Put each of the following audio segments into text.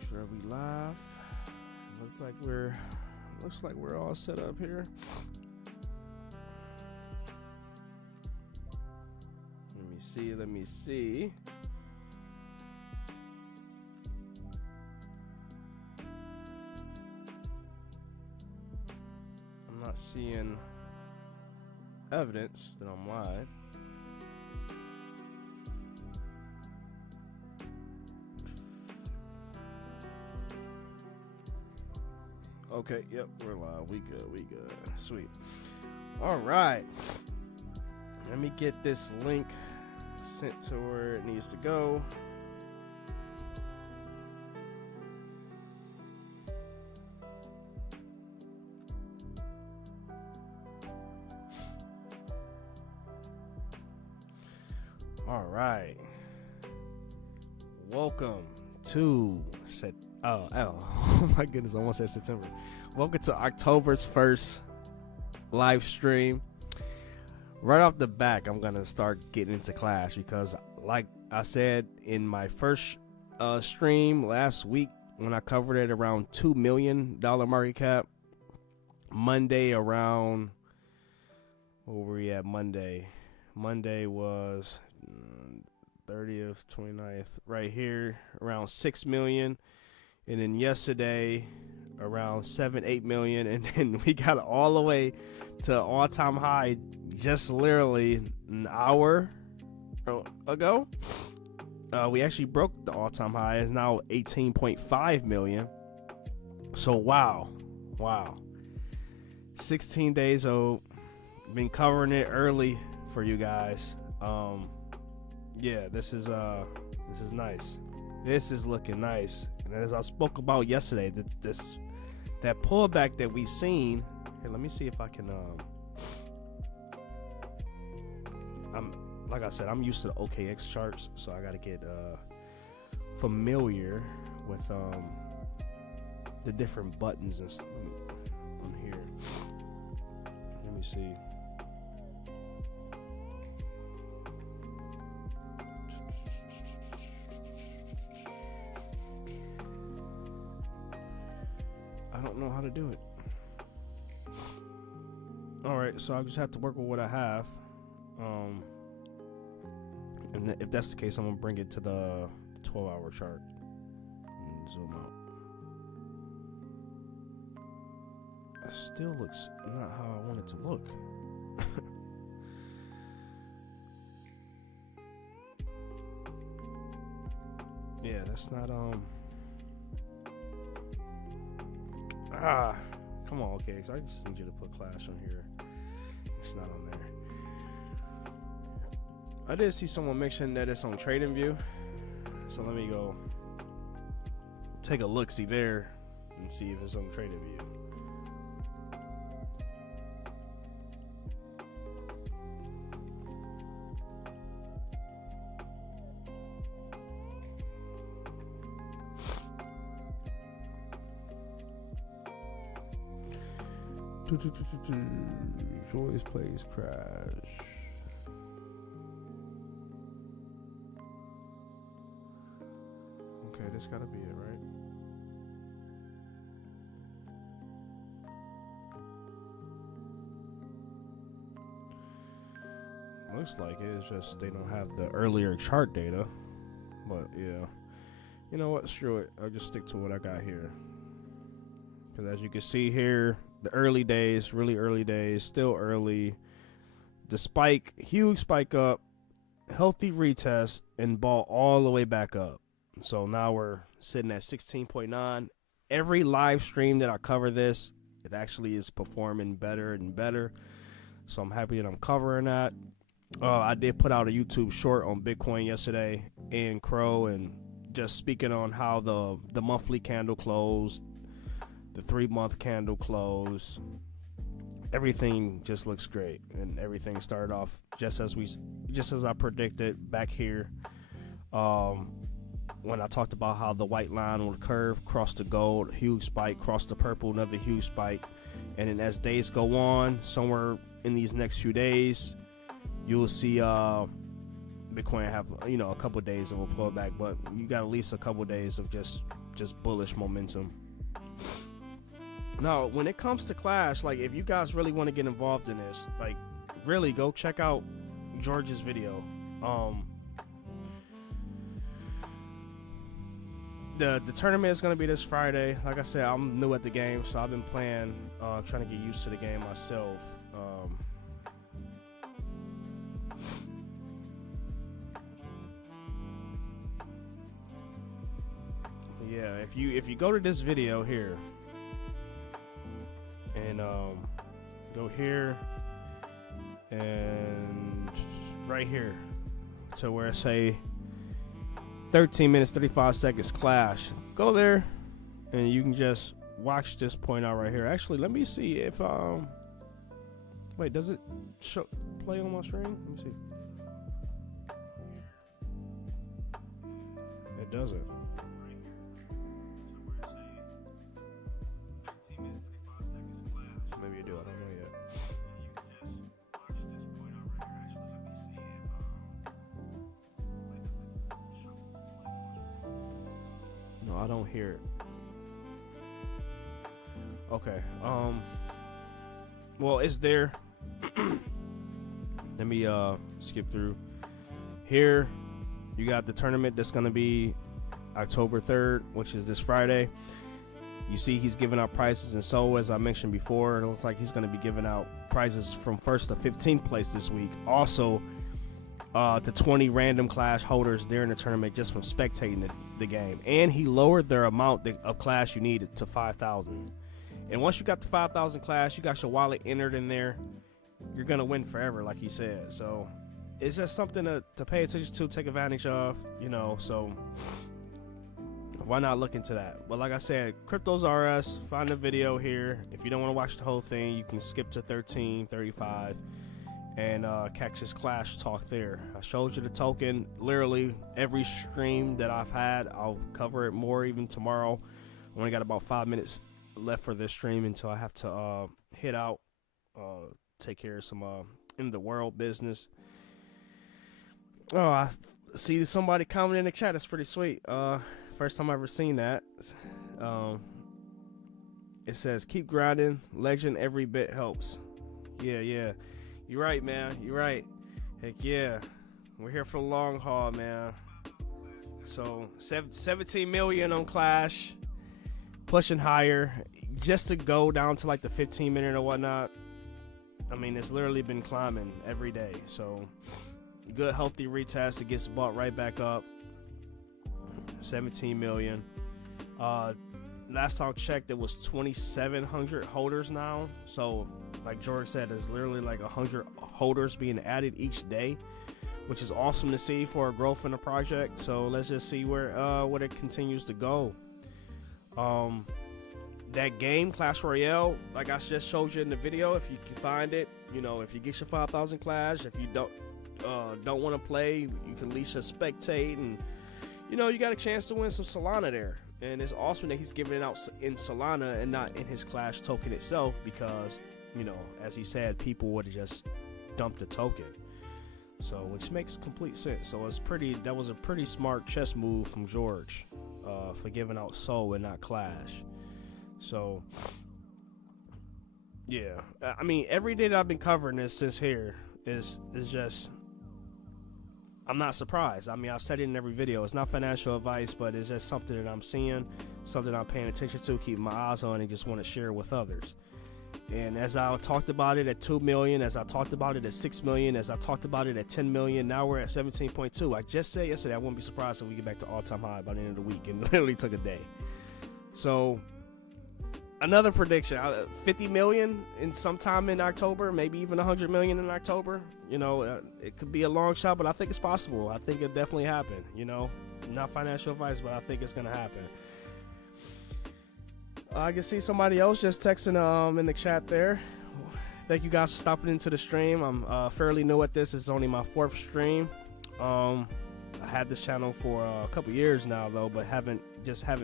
Make sure we live. Looks like we're all set up here. Let me see. I'm not seeing evidence that I'm live. Okay, yep, we're live. We good. Sweet. All right. Let me get this link sent to where it needs to go. All right. Welcome to oh my goodness, I almost said September. Welcome to October's first live stream. Right off the back, I'm gonna start getting into Clash because, like I said in my first stream last week when I covered it around $2 million market cap. Monday around, where were we at Monday? Monday was 30th, 29th, right here around 6 million. And then yesterday, around 7-8 million, and then we got all the way to all-time high just literally an hour ago. We actually broke the all-time high. It's now 18.5 million. So wow, 16 days old. Been covering it early for you guys. Yeah, this is nice. This is looking nice. And as I spoke about yesterday, that pullback that we seen. Here, let me see if I can. Like I said, I'm used to the OKX charts, so I gotta get familiar with the different buttons and stuff on here. Let me see. I don't know how to do it. Alright, so I just have to work with what I have. And if that's the case, I'm going to bring it to the 12-hour chart and zoom out. It still looks not how I want it to look. Yeah, that's not, come on, okay, so I just need you to put Clash on here. It's not on there. I did see someone mention that it's on TradingView, so let me go take a look-see there and see if it's on TradingView. Joyous plays crash. Okay, this gotta be it, right? Looks like it. It's just they don't have the earlier chart data. But yeah, you know what? Screw it. I'll just stick to what I got here. Because as you can see here, the early days, really early days, still early. The spike, huge spike up, healthy retest, and ball all the way back up. So now we're sitting at 16.9. Every live stream that I cover this, it actually is performing better and better. So I'm happy that I'm covering that. I did put out a YouTube short on Bitcoin yesterday and Crow, and just speaking on how the monthly candle closed, the 3-month candle close, everything just looks great, and everything started off just as I predicted back here. When I talked about how the white line would curve, cross the gold, huge spike, cross the purple, another huge spike, and then as days go on, somewhere in these next few days, you'll see Bitcoin have, you know, a couple of days of a pullback, but you got at least a couple of days of just bullish momentum. Now, when it comes to Clash, like, if you guys really want to get involved in this, like, really go check out George's video. The tournament is going to be this Friday. Like I said, I'm new at the game, so I've been playing, trying to get used to the game myself. Yeah, if you go to this video here and go here and right here to where I say 13 minutes 35 seconds Clash, go there and you can just watch this point out right here. Actually, let me see if wait, does it play on my screen? Let me see. It doesn't. Maybe you do. I don't know yet. No, I don't hear it. Okay. Well, it's there. Let me skip through. Here, you got the tournament that's gonna be October 3rd, which is this Friday. You see he's giving out prizes, and so as I mentioned before, it looks like he's going to be giving out prizes from 1st to 15th place this week. Also, to 20 random Clash holders during the tournament just from spectating the game. And he lowered their amount of Clash you needed to 5,000. And once you got the 5,000 Clash, you got your wallet entered in there, you're going to win forever, like he said. So it's just something to pay attention to, take advantage of, you know, so why not look into that? But like I said, Cryptos RS, find the video here. If you don't want to watch the whole thing, you can skip to 13:35 and catch this Clash talk there. I showed you the token. Literally every stream that I've had, I'll cover it more even tomorrow. I only got about 5 minutes left for this stream until I have to hit out, take care of some in the world business. Oh, I see somebody comment in the chat. That's pretty sweet. First time I've ever seen that. It says, keep grinding. Legend, every bit helps. Yeah. You're right, man. You're right. Heck yeah. We're here for the long haul, man. So, 17 million on Clash. Pushing higher. Just to go down to like the 15 minute or whatnot. I mean, it's literally been climbing every day. So, good, healthy retest. It gets bought right back up. 17 million. Last time I checked, it was 2,700 holders now. So, like George said, there's literally like 100 holders being added each day, which is awesome to see for a growth in the project. So let's just see where it continues to go. That game, Clash Royale, like I just showed you in the video, if you can find it, you know, if you get your 5,000 Clash, if you don't want to play, you can at least just spectate, and you know, you got a chance to win some Solana there. And it's awesome that he's giving it out in Solana and not in his Clash token itself, because, you know, as he said, people would have just dumped the token. So, which makes complete sense. So that was a pretty smart chess move from George, for giving out Sol and not Clash. So, yeah, I mean, every day that I've been covering this since here is just, I'm not surprised. I mean, I've said it in every video. It's not financial advice, but it's just something that I'm seeing, something I'm paying attention to, keeping my eyes on, and just want to share with others. And as I talked about it at 2 million, as I talked about it at 6 million, as I talked about it at 10 million, now we're at 17.2. I just said yesterday I wouldn't be surprised if we get back to all-time high by the end of the week, and literally took a day. So, another prediction, 50 million in sometime in October, maybe even 100 million in October. You know, it could be a long shot, but I think it's possible. I think it definitely happened. You know, not financial advice, but I think it's going to happen. I can see somebody else just texting in the chat there. Thank you guys for stopping into the stream. I'm fairly new at this. It's only my 4th stream. I had this channel for a couple years now, though, but haven't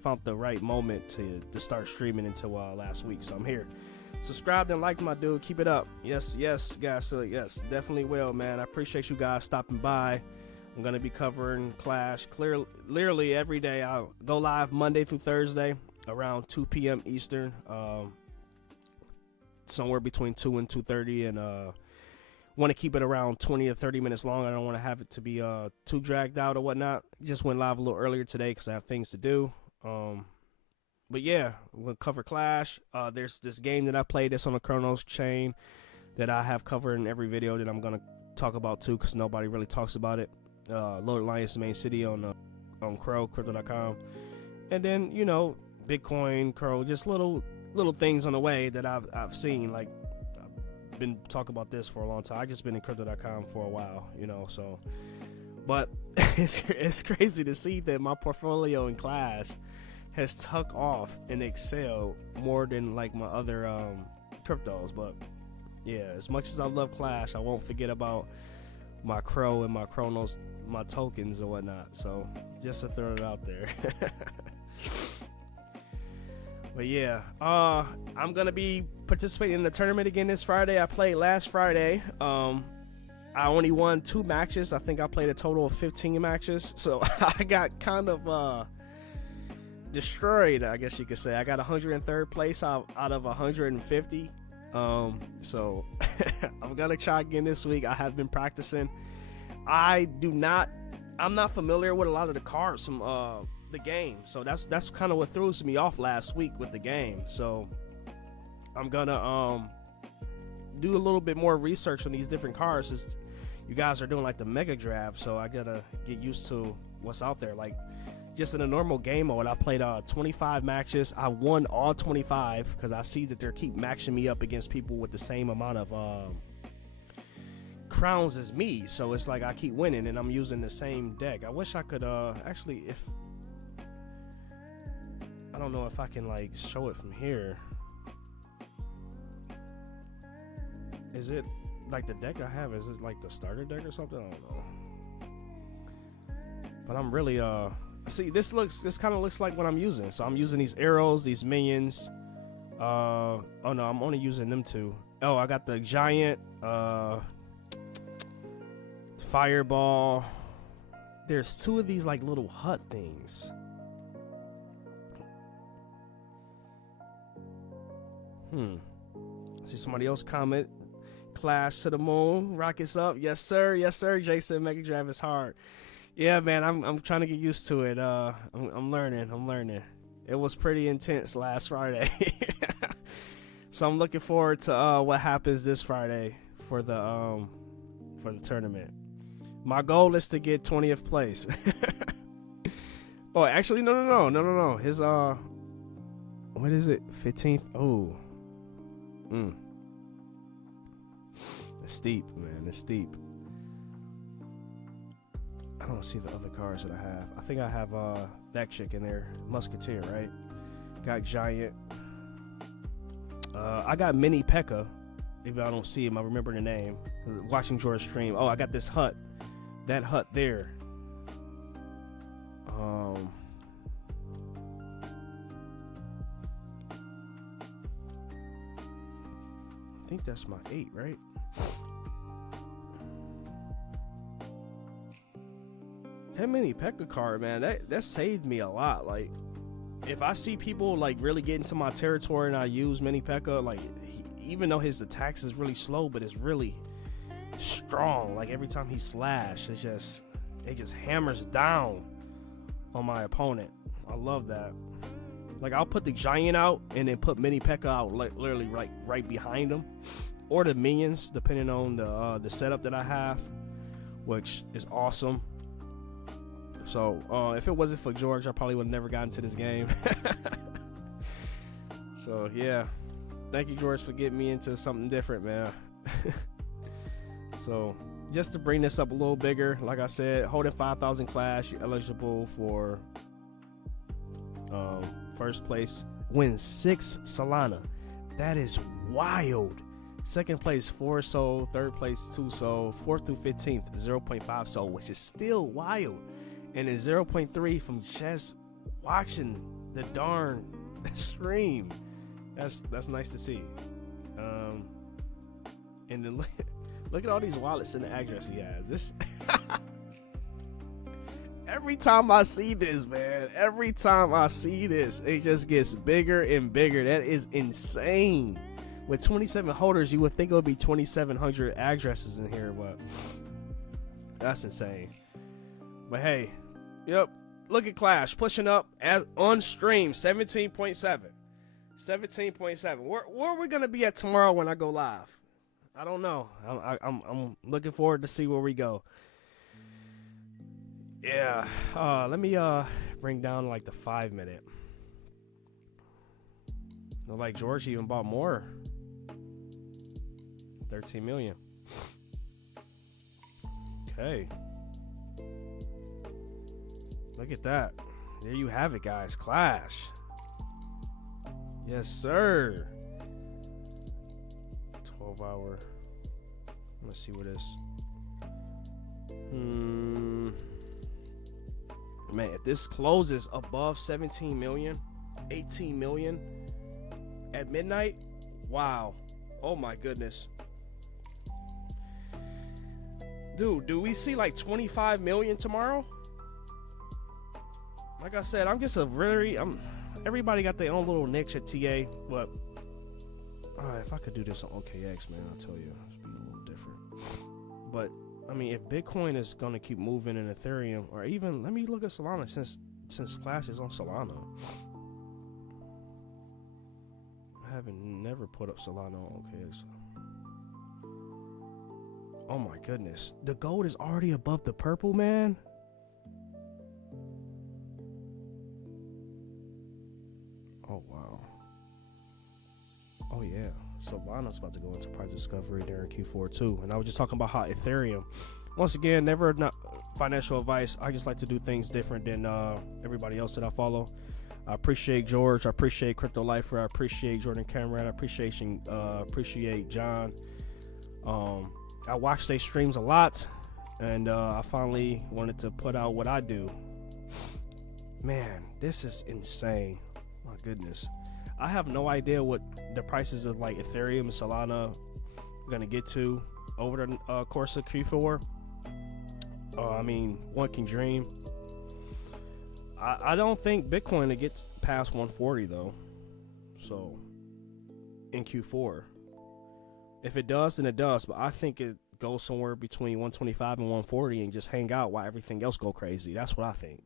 found the right moment to start streaming until last week. So I'm here. Subscribe and like, my dude. Keep it up. Yes, guys. So yes, definitely will, man. I appreciate you guys stopping by. I'm gonna be covering Clash literally every day. I'll go live Monday through Thursday around 2 p.m. Eastern, somewhere between 2 and 2:30, and want to keep it around 20 to 30 minutes long. I don't want to have it to be too dragged out or whatnot. Just went live a little earlier today because I have things to do. But yeah, we'll cover Clash. There's this game that I played that's on the Chronos chain that I have covered in every video that I'm gonna talk about too, because nobody really talks about it. Lord Alliance Main City on crypto.com, and then Bitcoin, Crow, just little things on the way that I've seen. Like, I've been talking about this for a long time. I just been in crypto.com for a while, so. But it's crazy to see that my portfolio in Clash has took off and excelled more than like my other cryptos. But yeah, as much as I love Clash, I won't forget about my Crow and my Chronos, my tokens and whatnot. So just to throw it out there. But yeah, I'm gonna be participating in the tournament again this Friday. I played last Friday. I only won 2 matches. I think I played a total of 15 matches. So I got kind of destroyed, I guess you could say. I got 103rd place out of 150. So I'm gonna try again this week. I have been practicing. I'm not familiar with a lot of the cards from the game, so that's kind of what throws me off last week with the game. So I'm gonna do a little bit more research on these different cards, as you guys are doing like the mega draft. So I gotta get used to what's out there. Like, just in a normal game mode, I played 25 matches. I won all 25 because I see that they keep matching me up against people with the same amount of crowns as me. So it's like I keep winning and I'm using the same deck. I wish I could actually, if I don't know if I can like show it from here. Is it like the deck I have? Is it like the starter deck or something? I don't know. But I'm really see, this kind of looks like what I'm using. So I'm using these arrows, these minions. Oh no, I'm only using them two. Oh, I got the giant fireball. There's 2 of these like little hut things. See somebody else comment. Clash to the moon, rockets up. Yes sir, yes sir. Jason, Mega Drive is hard. Yeah, man, I'm trying to get used to it. I'm learning. It was pretty intense last Friday. So I'm looking forward to what happens this Friday for the tournament. My goal is to get 20th place. Oh, actually no. His what is it? 15th. Oh. It's steep, man. It's steep. I don't see the other cards that I have. I think I have that chick in there, Musketeer, right? Got Giant. I got Mini P.E.K.K.A. Even I don't see him, I remember the name. Watching George stream. Oh, I got this hut. That hut there. I think that's my 8, right? That Mini P.E.K.K.A. card, man, that saved me a lot. Like, if I see people like really get into my territory and I use Mini P.E.K.K.A., like, even though his attacks is really slow, but it's really strong. Like, every time he slash, it just hammers down on my opponent. I love that. Like, I'll put the giant out and then put Mini P.E.K.K.A. out, like literally right behind him, or the minions, depending on the setup that I have, which is awesome. So if it wasn't for George, I probably would have never gotten to this game. So yeah, thank you, George, for getting me into something different, man. So just to bring this up a little bigger, like I said, holding 5,000 Clash, you're eligible for first place. Win 6 Solana. That is wild. Second place 4 Sol, third place 2 Sol, 4th through 15th 0.5 Sol, which is still wild. And then 0.3 from just watching the darn stream. That's nice to see. And then look at all these wallets and the address he has. This every time I see this, man, every time I see this, it just gets bigger and bigger. That is insane. With 27 holders, you would think it would be 2,700 addresses in here, but that's insane. But hey, yep, look at Clash pushing up on stream, 17.7. 17.7. Where are we gonna be at tomorrow when I go live? I don't know. I'm looking forward to see where we go. Yeah. Let me bring down like the 5 minute. Look like George even bought more. 13 million. Okay. Look at that. There you have it, guys. Clash. Yes, sir. 12-hour. Let's see what this. Man, if this closes above 17 million, 18 million at midnight, wow. Oh my goodness. Dude, do we see like 25 million tomorrow? Like I said, I'm just a very, everybody got their own little niche at TA, but if I could do this on OKX, man, I'll tell you, it'd be a little different. But I mean, if Bitcoin is gonna keep moving in Ethereum, or even let me look at Solana since Clash is on Solana. I haven't never put up Solana on OKX. Oh my goodness, the gold is already above the purple, man. Oh wow. Oh yeah, Solana's about to go into price discovery during Q4 too. And I was just talking about how Ethereum, once again, never not financial advice. I just like to do things different than everybody else that I follow. I appreciate George. I appreciate Crypto Lifer. I appreciate Jordan Cameron. I appreciate John. I watch their streams a lot, and I finally wanted to put out what I do. Man, this is insane. My goodness. I have no idea what the prices of like Ethereum and Solana are gonna get to over the course of Q4. I mean, one can dream. I don't think Bitcoin will get past 140 though. So in Q4, if it does, then it does. But I think it goes somewhere between 125 and 140 and just hang out while everything else go crazy. That's what I think.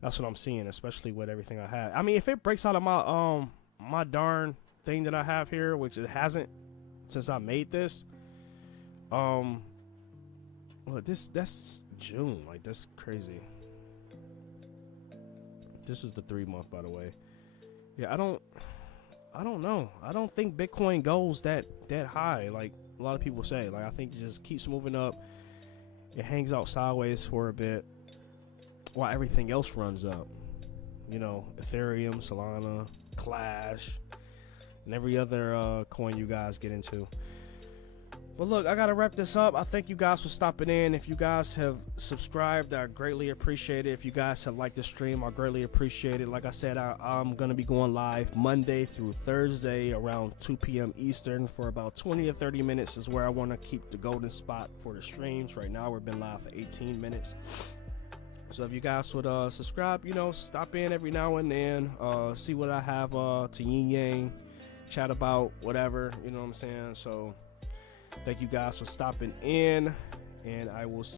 That's what I'm seeing, especially with everything I have. I mean, if it breaks out of my my darn thing that I have here, which it hasn't since I made this. Well, that's June. Like, that's crazy. This is the 3 month, by the way. Yeah, I don't know. I don't think Bitcoin goes that high, like a lot of people say. Like, I think it just keeps moving up. It hangs out sideways for a bit while everything else runs up. You know, Ethereum, Solana, Clash, and every other coin you guys get into. But look, I gotta wrap this up. I thank you guys for stopping in. If you guys have subscribed, I greatly appreciate it. If you guys have liked the stream, I greatly appreciate it. Like I said, I'm gonna be going live Monday through Thursday around 2 p.m. Eastern for about 20 or 30 minutes is where I want to keep the golden spot for the streams. Right now, we've been live for 18 minutes. So if you guys would subscribe, you know, stop in every now and then, see what I have to yin yang, chat about whatever, you know what I'm saying? So thank you guys for stopping in, and I will see